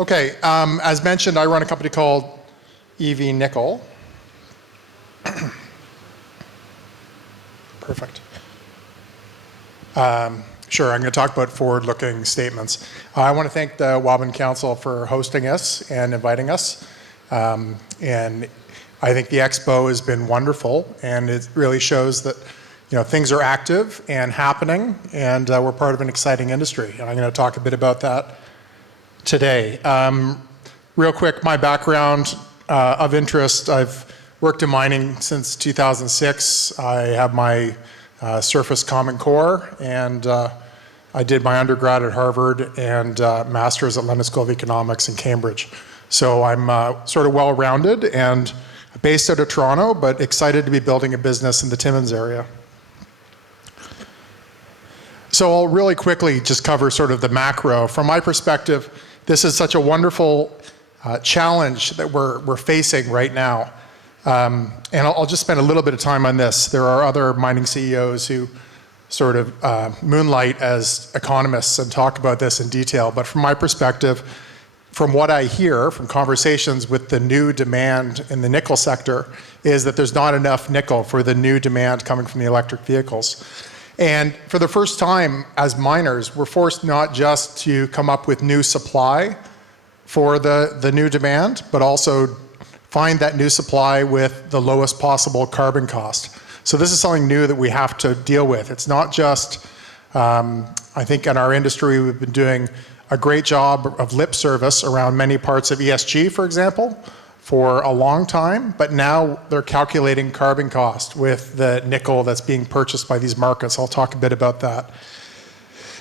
Okay, as mentioned, I run a company called EV Nickel. Perfect. Sure, I'm going to talk about forward-looking statements. I want to thank the Waban Council for hosting us and inviting us. And I think the expo has been wonderful, and it really shows that things are active and happening, and we're part of an exciting industry. And I'm going to talk a bit about that today. Real quick, my background of interest, I've worked in mining since 2006. I have my surface Common Core, and I did my undergrad at Harvard and master's at London School of Economics in Cambridge. So I'm sort of well-rounded and based out of Toronto, but excited to be building a business in the Timmins area. So I'll really quickly just cover sort of the macro. From my perspective, this is such a wonderful challenge that we're facing right now. And I'll just spend a little bit of time on this. There are other mining CEOs who sort of moonlight as economists and talk about this in detail. But from my perspective, from what I hear from conversations with the new demand in the nickel sector, is that there's not enough nickel for the new demand coming from the electric vehicles. And for the first time as miners, we're forced not just to come up with new supply for the new demand, but also find that new supply with the lowest possible carbon cost. So this is something new that we have to deal with. It's not just, I think in our industry, we've been doing a great job of lip service around many parts of ESG, for example, for a long time, but now they're calculating carbon cost with the nickel that's being purchased by these markets. I'll talk a bit about that.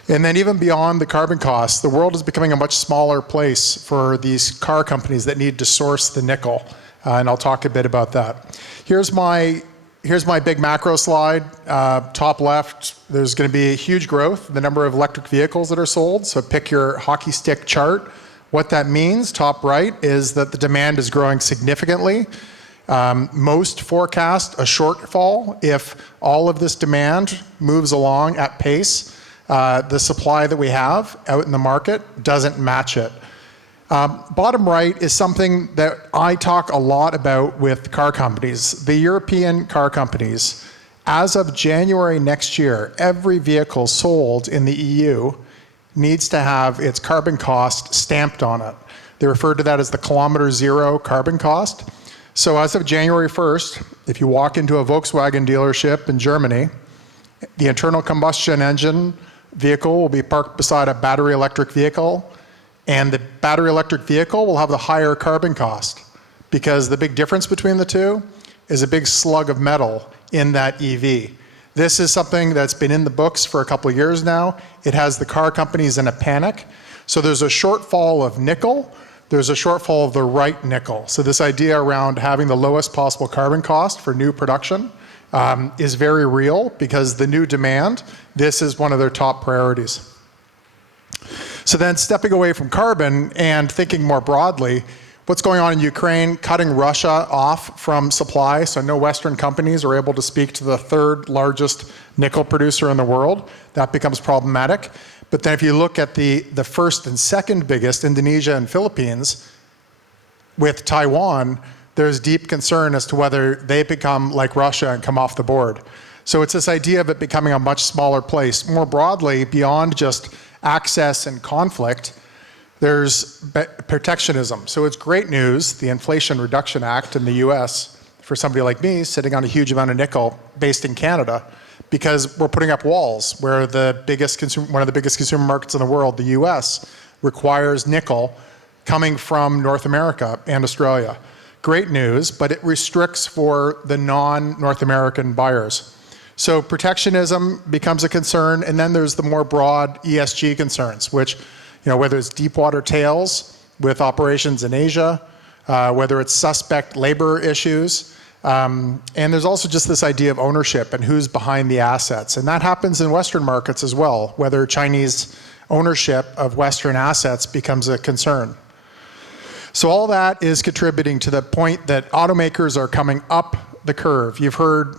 And then even beyond the carbon costs, the world is becoming a much smaller place for these car companies that need to source the nickel. And I'll talk a bit about that. Here's my big macro slide. Top left, there's going to be a huge growth in the number of electric vehicles that are sold. So pick your hockey stick chart. What that means, top right, is that the demand is growing significantly. Most forecast a shortfall if all of this demand moves along at pace. The supply that we have out in the market doesn't match it. Bottom right is something that I talk a lot about with car companies. The European car companies, as of January next year, every vehicle sold in the EU needs to have its carbon cost stamped on it. They refer to that as the kilometer zero carbon cost. So as of January 1st, if you walk into a Volkswagen dealership in Germany, the internal combustion engine vehicle will be parked beside a battery electric vehicle, and the battery electric vehicle will have the higher carbon cost because the big difference between the two is a big slug of metal in that EV. This is something that's been in the books for a couple of years now. It has the car companies in a panic. So there's a shortfall of nickel, there's a shortfall of the right nickel. So this idea around having the lowest possible carbon cost for new production is very real because the new demand, this is one of their top priorities. So then stepping away from carbon and thinking more broadly, what's going on in Ukraine, cutting Russia off from supply, so no Western companies are able to speak to the third largest nickel producer in the world. That becomes problematic. But then if you look at the first and second biggest, Indonesia and Philippines, with Taiwan, there's deep concern as to whether they become like Russia and come off the board. So it's this idea of it becoming a much smaller place. More broadly, beyond just access and conflict, there's protectionism. So it's great news, the Inflation Reduction Act in the US, for somebody like me sitting on a huge amount of nickel based in Canada, because we're putting up walls where one of the biggest consumer markets in the world, the US, requires nickel coming from North America and Australia. Great news, but it restricts for the non-North American buyers. So protectionism becomes a concern, and then there's the more broad ESG concerns, which, whether it's deep water tails with operations in Asia, whether it's suspect labor issues, and there's also just this idea of ownership and who's behind the assets. And that happens in Western markets as well, whether Chinese ownership of Western assets becomes a concern. So all that is contributing to the point that automakers are coming up the curve. You've heard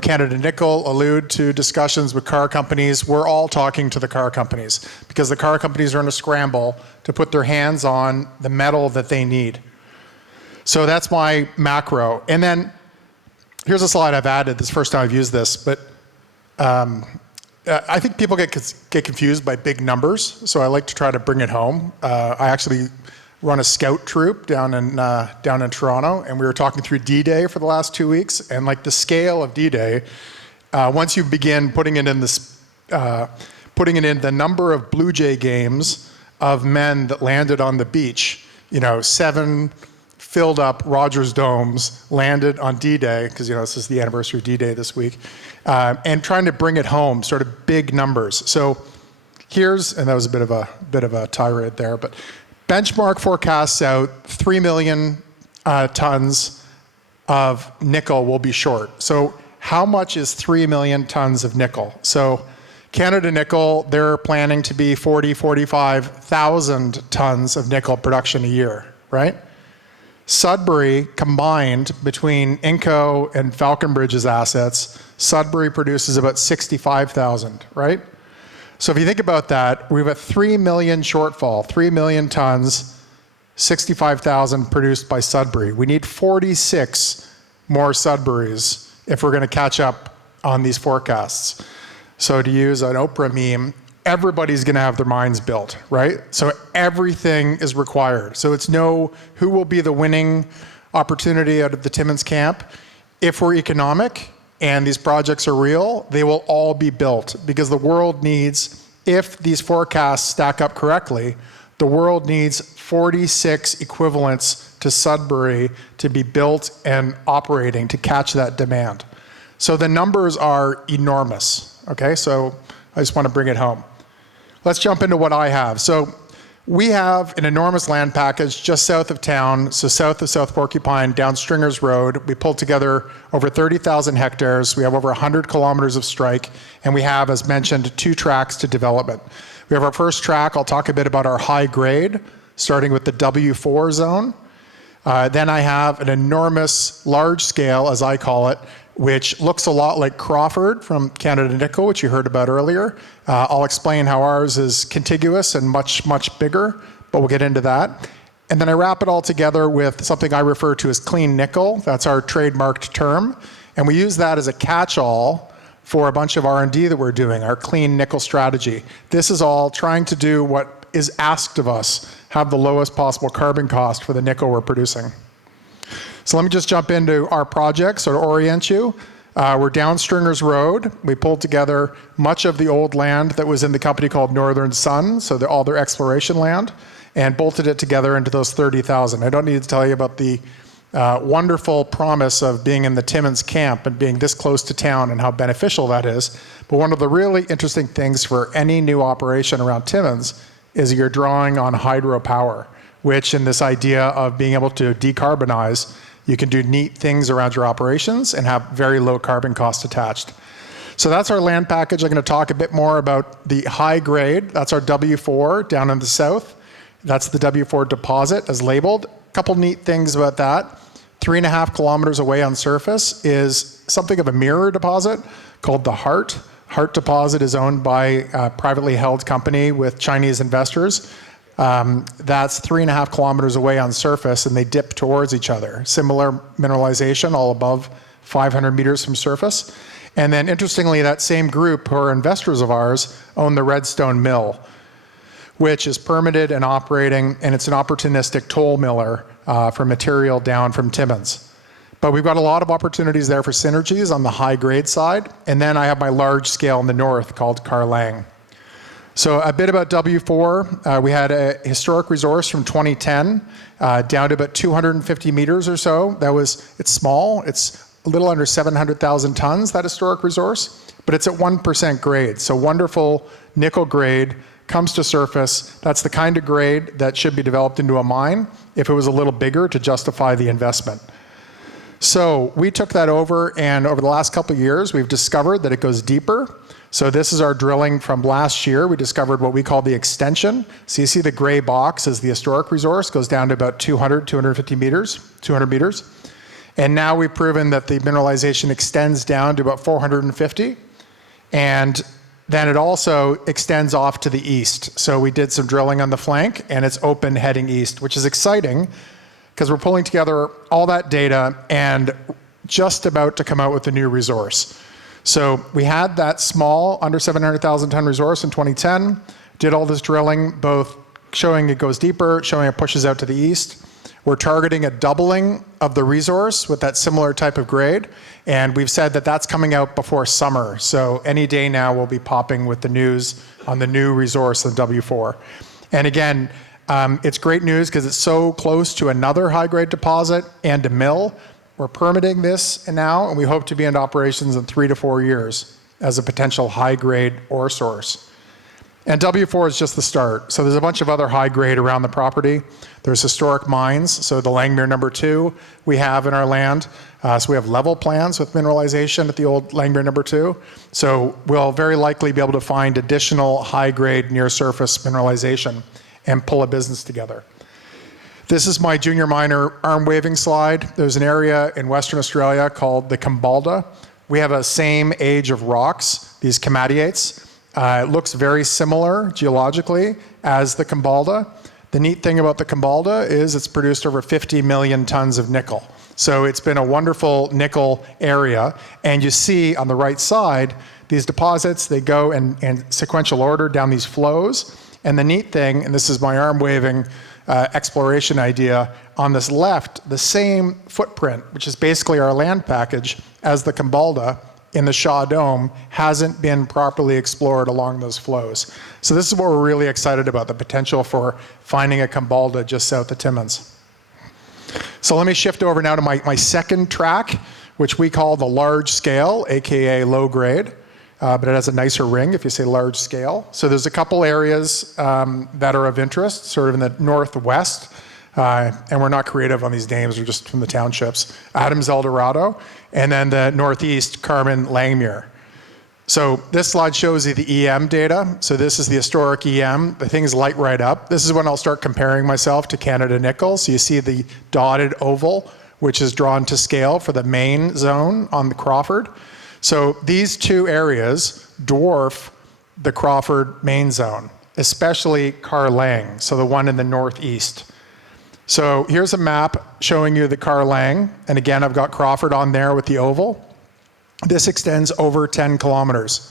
Canada Nickel allude to discussions with car companies. We're all talking to the car companies because the car companies are in a scramble to put their hands on the metal that they need. So that's my macro. And then here's a slide I've added. This is the first time I've used this, but I think people get confused by big numbers, so I like to try to bring it home. I actually run a scout troop down in Toronto, and we were talking through D-Day for the last 2 weeks, and like the scale of D-Day, once you begin putting it in the number of Blue Jay games of men that landed on the beach, 7 filled up Rogers domes landed on D-Day, because this is the anniversary of D-Day this week, and trying to bring it home, sort of big numbers. So and that was a bit of a tirade there, but benchmark forecasts out 3 million tons of nickel will be short. So how much is 3 million tons of nickel? So Canada Nickel, they're planning to be 45,000 tons of nickel production a year, right? Sudbury, combined between Inco and Falconbridge's assets, Sudbury produces about 65,000, right? So if you think about that, we have a 3 million shortfall, 3 million tons, 65,000 produced by Sudbury. We need 46 more Sudburys if we're going to catch up on these forecasts. So to use an Oprah meme, everybody's going to have their mines built, right? So everything is required. So it's who will be the winning opportunity out of the Timmins camp. If we're economic and these projects are real, they will all be built because the world needs, if these forecasts stack up correctly, the world needs 46 equivalents to Sudbury to be built and operating to catch that demand. So the numbers are enormous, okay? So I just want to bring it home. Let's jump into what I have. So we have an enormous land package just south of town, so south of South Porcupine, down Stringers Road. We pulled together over 30,000 hectares. We have over 100 kilometers of strike, and we have, as mentioned, 2 tracks to development. We have our first track. I'll talk a bit about our high grade, starting with the W4 zone. Then I have an enormous, large scale, as I call it, which looks a lot like Crawford from Canada Nickel, which you heard about earlier. I'll explain how ours is contiguous and much, much bigger, but we'll get into that. And then I wrap it all together with something I refer to as clean nickel. That's our trademarked term. And we use that as a catch-all for a bunch of R&D that we're doing, our clean nickel strategy. This is all trying to do what is asked of us, have the lowest possible carbon cost for the nickel we're producing. So let me just jump into our project, so to orient you. We're down Stringers Road. We pulled together much of the old land that was in the company called Northern Sun, so all their exploration land, and bolted it together into those 30,000. I don't need to tell you about the wonderful promise of being in the Timmins camp and being this close to town and how beneficial that is. But one of the really interesting things for any new operation around Timmins is you're drawing on hydropower, which in this idea of being able to decarbonize, you can do neat things around your operations and have very low carbon costs attached. So that's our land package. I'm going to talk a bit more about the high grade. That's our W4 down in the south. That's the W4 deposit as labeled. A couple neat things about that. 3.5 kilometers away on surface is something of a mirror deposit called the Heart. Heart deposit is owned by a privately held company with Chinese investors. That's 3.5 kilometers away on surface, and they dip towards each other. Similar mineralization, all above 500 meters from surface. And then interestingly, that same group, who are investors of ours, own the Redstone Mill, which is permitted and operating, and it's an opportunistic toll miller for material down from Timmins. But we've got a lot of opportunities there for synergies on the high grade side. And then I have my large scale in the north called CarLang. So a bit about W4. We had a historic resource from 2010 down to about 250 meters or so. It's small. It's a little under 700,000 tons, that historic resource, but it's at 1% grade. So wonderful nickel grade comes to surface. That's the kind of grade that should be developed into a mine if it was a little bigger to justify the investment. So we took that over, and over the last couple of years, we've discovered that it goes deeper. So this is our drilling from last year. We discovered what we call the extension. So you see the gray box is the historic resource, goes down to about 250 meters, 200 meters. And now we've proven that the mineralization extends down to about 450. And then it also extends off to the east. So we did some drilling on the flank, and it's open heading east, which is exciting because we're pulling together all that data and just about to come out with a new resource. So we had that small, under 700,000 ton resource in 2010, did all this drilling, both showing it goes deeper, showing it pushes out to the east. We're targeting a doubling of the resource with that similar type of grade, and we've said that that's coming out before summer. So any day now we'll be popping with the news on the new resource in W4. And again, it's great news because it's so close to another high-grade deposit and a mill. We're permitting this now, and we hope to be in operations in 3 to 4 years as a potential high-grade ore source. And W4 is just the start. So there's a bunch of other high grade around the property. There's historic mines. So the Langmuir number 2 we have in our land. So we have level plans with mineralization at the old Langmuir number 2. So we'll very likely be able to find additional high grade near surface mineralization and pull a business together. This is my junior miner arm waving slide. There's an area in Western Australia called the Kambalda. We have a same age of rocks, these komatiates. It looks very similar geologically as the Kambalda. The neat thing about the Kambalda is it's produced over 50 million tons of nickel. So it's been a wonderful nickel area. And you see on the right side, these deposits, they go in sequential order down these flows. And the neat thing, and this is my arm waving exploration idea, on this left, the same footprint, which is basically our land package as the Kambalda, in the Shaw Dome hasn't been properly explored along those flows. So this is what we're really excited about, the potential for finding a Kambalda just south of Timmins. So let me shift over now to my second track, which we call the large scale, AKA low grade, but it has a nicer ring if you say large scale. So there's a couple areas that are of interest, sort of in the northwest, and we're not creative on these names, we're just from the townships. Adams Eldorado, and then the northeast, Carmen Langmuir. So this slide shows you the EM data. So this is the historic EM. The things light right up. This is when I'll start comparing myself to Canada Nickel. So you see the dotted oval, which is drawn to scale for the main zone on the Crawford. So these two areas dwarf the Crawford main zone, especially CarLang, so the one in the northeast. So here's a map showing you the CarLang, and again, I've got Crawford on there with the oval. This extends over 10 kilometers.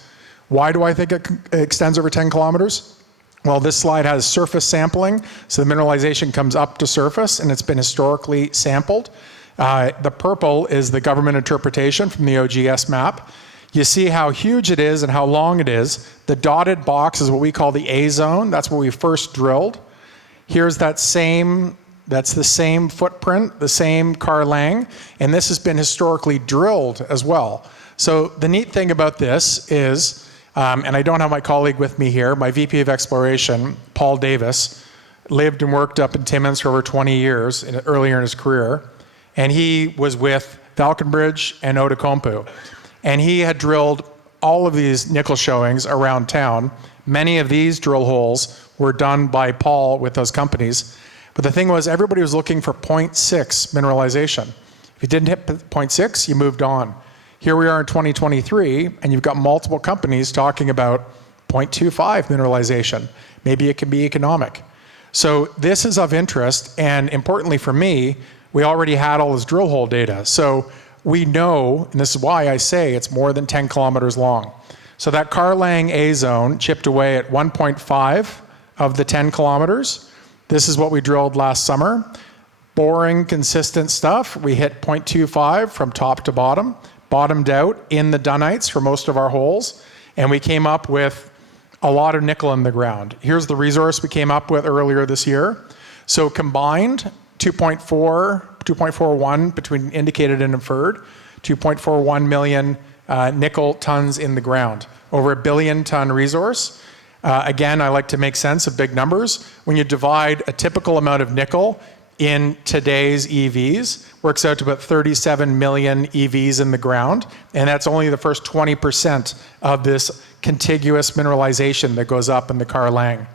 Why do I think it extends over 10 kilometers? Well, this slide has surface sampling, so the mineralization comes up to surface, and it's been historically sampled. The purple is the government interpretation from the OGS map. You see how huge it is and how long it is. The dotted box is what we call the A zone. That's where we first drilled. Here's that's the same footprint, the same CarLang, and this has been historically drilled as well. So the neat thing about this is, and I don't have my colleague with me here, my VP of Exploration, Paul Davis, lived and worked up in Timmins for over 20 years earlier in his career, and he was with Falconbridge and Outokumpu. And he had drilled all of these nickel showings around town. Many of these drill holes were done by Paul with those companies. But the thing was, everybody was looking for 0.6 mineralization. If you didn't hit 0.6, you moved on. Here we are in 2023, and you've got multiple companies talking about 0.25 mineralization. Maybe it can be economic. So this is of interest, and importantly for me, we already had all this drill hole data. So we know, and this is why I say it's more than 10 kilometers long. So that CarLang A zone chipped away at 1.5 of the 10 kilometers. This is what we drilled last summer. Boring, consistent stuff. We hit 0.25 from top to bottom, bottomed out in the dunites for most of our holes, and we came up with a lot of nickel in the ground. Here's the resource we came up with earlier this year. So combined, 2.41 between indicated and inferred, 2.41 million nickel tons in the ground, over a billion ton resource. Again, I like to make sense of big numbers. When you divide a typical amount of nickel in today's EVs, works out to about 37 million EVs in the ground, and that's only the first 20% of this contiguous mineralization that goes up in the CarLang.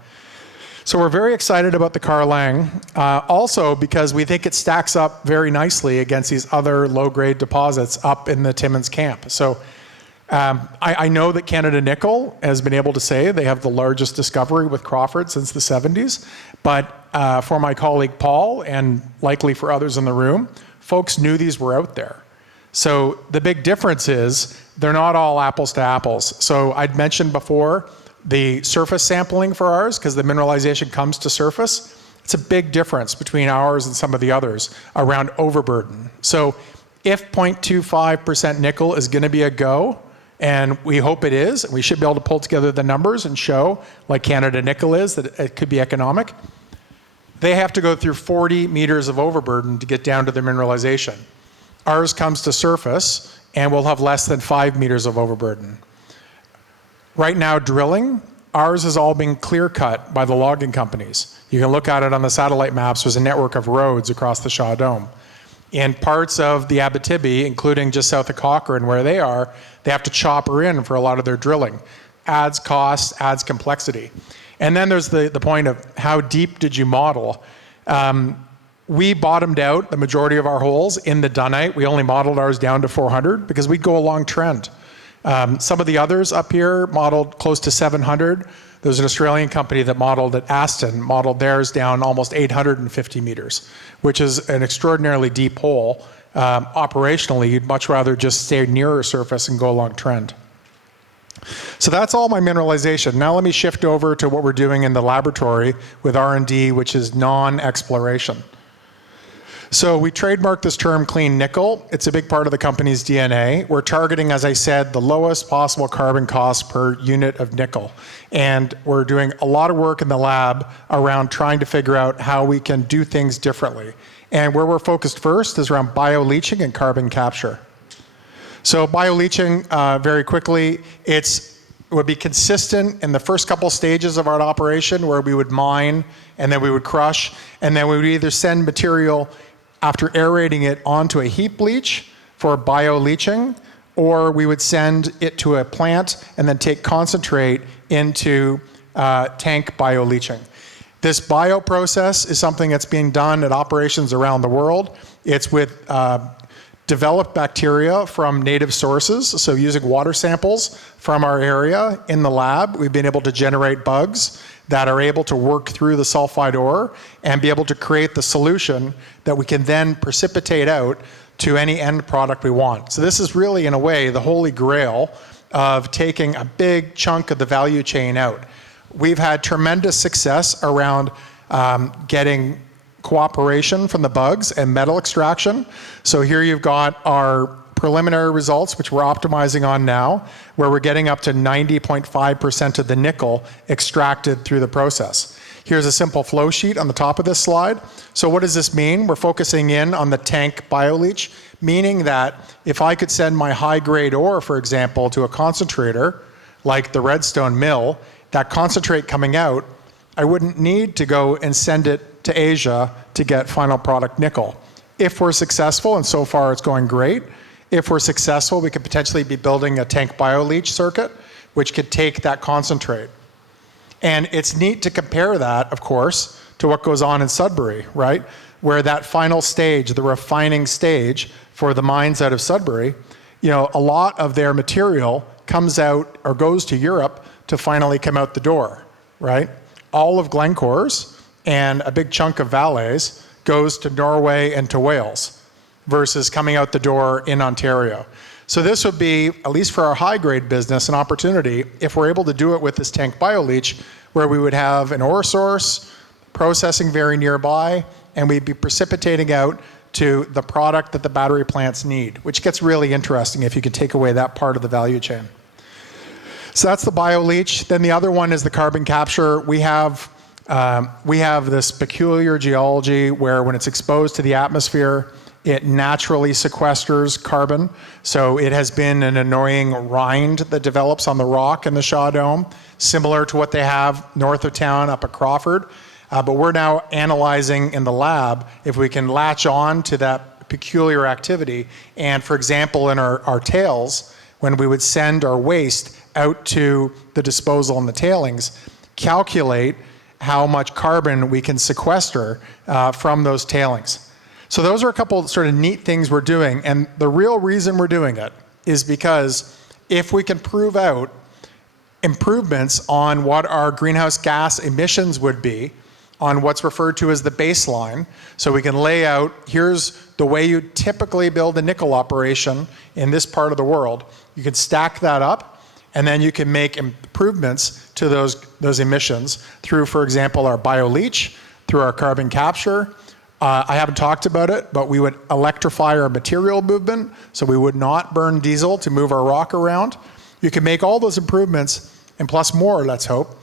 So we're very excited about the CarLang, also because we think it stacks up very nicely against these other low-grade deposits up in the Timmins camp. So I know that Canada Nickel has been able to say they have the largest discovery with Crawford since the 70s, but for my colleague Paul, and likely for others in the room, folks knew these were out there. So the big difference is they're not all apples to apples. So I'd mentioned before the surface sampling for ours, because the mineralization comes to surface. It's a big difference between ours and some of the others around overburden. So if 0.25% nickel is going to be a go, and we hope it is, we should be able to pull together the numbers and show, like Canada Nickel is, that it could be economic. They have to go through 40 meters of overburden to get down to the mineralization. Ours comes to surface, and we'll have less than 5 meters of overburden. Right now, drilling, ours is all being clear-cut by the logging companies. You can look at it on the satellite maps. There's a network of roads across the Shaw Dome. In parts of the Abitibi, including just south of Cochrane where they are, they have to chopper in for a lot of their drilling. Adds cost, adds complexity. And then there's the point of how deep did you model? We bottomed out the majority of our holes in the dunite. We only modeled ours down to 400 because we'd go along trend. Some of the others up here modeled close to 700. There's an Australian company that modeled at Aston, modeled theirs down almost 850 meters, which is an extraordinarily deep hole. Operationally, you'd much rather just stay nearer surface and go along trend. So that's all my mineralization. Now let me shift over to what we're doing in the laboratory with R&D, which is non-exploration. So we trademarked this term clean nickel. It's a big part of the company's DNA. We're targeting, as I said, the lowest possible carbon cost per unit of nickel. And we're doing a lot of work in the lab around trying to figure out how we can do things differently. And where we're focused first is around bioleaching and carbon capture. So bioleaching, very quickly, it would be consistent in the first couple stages of our operation where we would mine and then we would crush, and then we would either send material after aerating it onto a heap leach for bioleaching, or we would send it to a plant and then take concentrate into tank bioleaching. This bio process is something that's being done at operations around the world. It's with developed bacteria from native sources, so using water samples from our area in the lab, we've been able to generate bugs that are able to work through the sulfide ore and be able to create the solution that we can then precipitate out to any end product we want. So this is really, in a way, the holy grail of taking a big chunk of the value chain out. We've had tremendous success around getting cooperation from the bugs and metal extraction. So here you've got our preliminary results, which we're optimizing on now, where we're getting up to 90.5% of the nickel extracted through the process. Here's a simple flow sheet on the top of this slide. So what does this mean? We're focusing in on the tank bioleach, meaning that if I could send my high-grade ore, for example, to a concentrator, like the Redstone mill, that concentrate coming out, I wouldn't need to go and send it to Asia to get final product nickel. If we're successful, and so far it's going great, if we're successful, we could potentially be building a tank bioleach circuit, which could take that concentrate. And it's neat to compare that, of course, to what goes on in Sudbury, right? Where that final stage, the refining stage for the mines out of Sudbury, you know, a lot of their material comes out or goes to Europe to finally come out the door, right? All of Glencore's and a big chunk of Vale's goes to Norway and to Wales versus coming out the door in Ontario. So this would be, at least for our high-grade business, an opportunity if we're able to do it with this tank bioleach, where we would have an ore source, processing very nearby, and we'd be precipitating out to the product that the battery plants need, which gets really interesting if you can take away that part of the value chain. So that's the bioleach. Then the other one is the carbon capture. We have this peculiar geology where when it's exposed to the atmosphere, it naturally sequesters carbon. So it has been an annoying rind that develops on the rock in the Shaw Dome, similar to what they have north of town up at Crawford. But we're now analyzing in the lab if we can latch on to that peculiar activity. And for example, in our tails, when we would send our waste out to the disposal and the tailings, calculate how much carbon we can sequester from those tailings. So those are a couple of sort of neat things we're doing, and the real reason we're doing it is because if we can prove out improvements on what our greenhouse gas emissions would be on what's referred to as the baseline, so we can lay out, here's the way you typically build a nickel operation in this part of the world. You can stack that up, and then you can make improvements to those emissions through, for example, our bioleach, through our carbon capture. I haven't talked about it, but we would electrify our material movement, so we would not burn diesel to move our rock around. You can make all those improvements, and plus more, let's hope,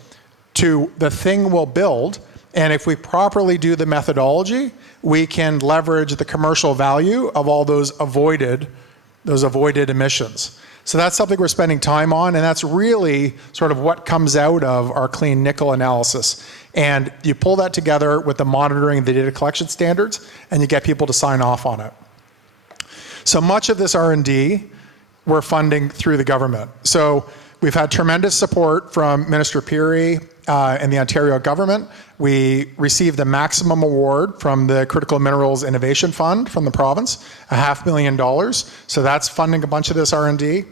to the thing we'll build. And if we properly do the methodology, we can leverage the commercial value of all those avoided emissions. So that's something we're spending time on, and that's really sort of what comes out of our clean nickel analysis. And you pull that together with the monitoring and the data collection standards, and you get people to sign off on it. So much of this R&D we're funding through the government. So we've had tremendous support from Minister Peary and the Ontario government. We received the maximum award from the Critical Minerals Innovation Fund from the province, $500,000. So that's funding a bunch of this R&D.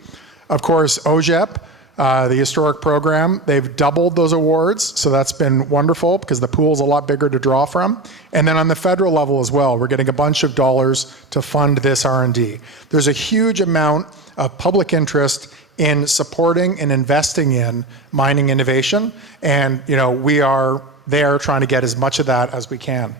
Of course, OGEP, the historic program, they've doubled those awards. So that's been wonderful because the pool's a lot bigger to draw from. And then on the federal level as well, we're getting a bunch of dollars to fund this R&D. There's a huge amount of public interest in supporting and investing in mining innovation. And we are there trying to get as much of that as we can.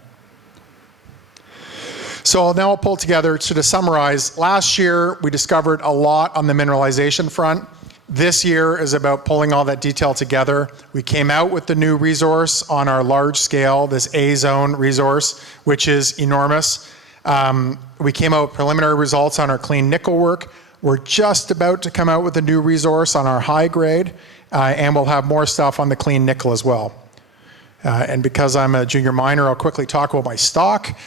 So now I'll pull together to summarize. Last year, we discovered a lot on the mineralization front. This year is about pulling all that detail together. We came out with the new resource on our large scale, this A zone resource, which is enormous. We came out with preliminary results on our clean nickel work. We're just about to come out with a new resource on our high grade, and we'll have more stuff on the clean nickel as well. And because I'm a junior miner, I'll quickly talk about my stock.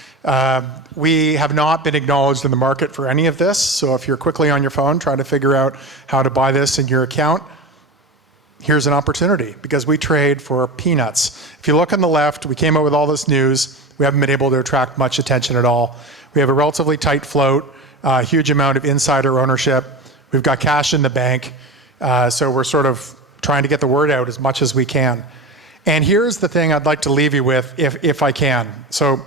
We have not been acknowledged in the market for any of this, so if you're quickly on your phone trying to figure out how to buy this in your account, here's an opportunity, because we trade for peanuts. If you look on the left, we came out with all this news. We haven't been able to attract much attention at all. We have a relatively tight float, a huge amount of insider ownership. We've got cash in the bank, so we're sort of trying to get the word out as much as we can. And here's the thing I'd like to leave you with, if I can. So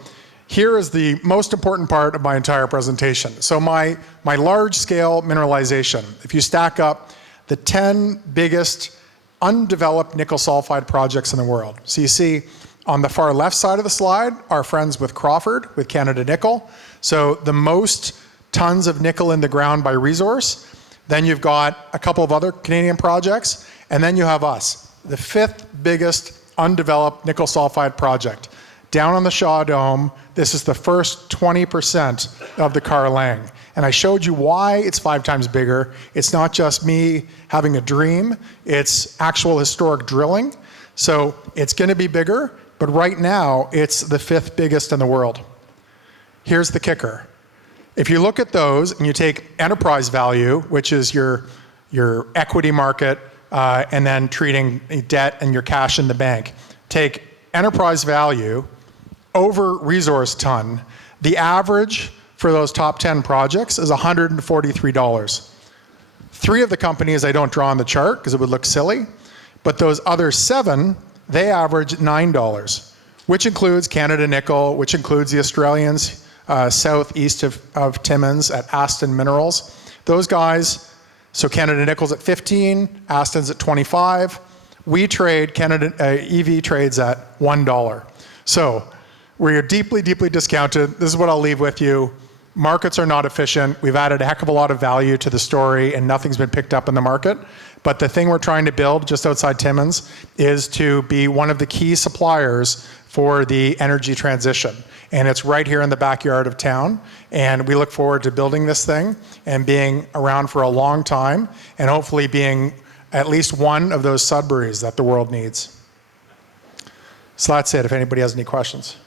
here is the most important part of my entire presentation. So my large-scale mineralization, if you stack up the 10 biggest undeveloped nickel sulfide projects in the world. So you see on the far left side of the slide, our friends with Crawford, with Canada Nickel. So the most tons of nickel in the ground by resource. Then you've got a couple of other Canadian projects, and then you have us, the 5th biggest undeveloped nickel sulfide project. Down on the Shaw Dome, this is the first 20% of the CarLang. And I showed you why it's 5 times bigger. It's not just me having a dream, it's actual historic drilling. So it's gonna be bigger, but right now it's the 5th biggest in the world. Here's the kicker. If you look at those and you take enterprise value, which is your equity market, and then treating debt and your cash in the bank. Take enterprise value over resource ton. The average for those top 10 projects is $143. 3 of the companies I don't draw on the chart because it would look silly, but those other 7, they average $9, which includes Canada Nickel, which includes the Australians southeast of Timmins at Aston Minerals. Those guys, so Canada Nickel's at 15, Aston's at 25. We trade, EV trades at $1. So we're deeply, deeply discounted. This is what I'll leave with you. Markets are not efficient. We've added a heck of a lot of value to the story and nothing's been picked up in the market. But the thing we're trying to build just outside Timmins is to be one of the key suppliers for the energy transition. And it's right here in the backyard of town. And we look forward to building this thing and being around for a long time and hopefully being at least one of those Sudburys that the world needs. So that's it, if anybody has any questions.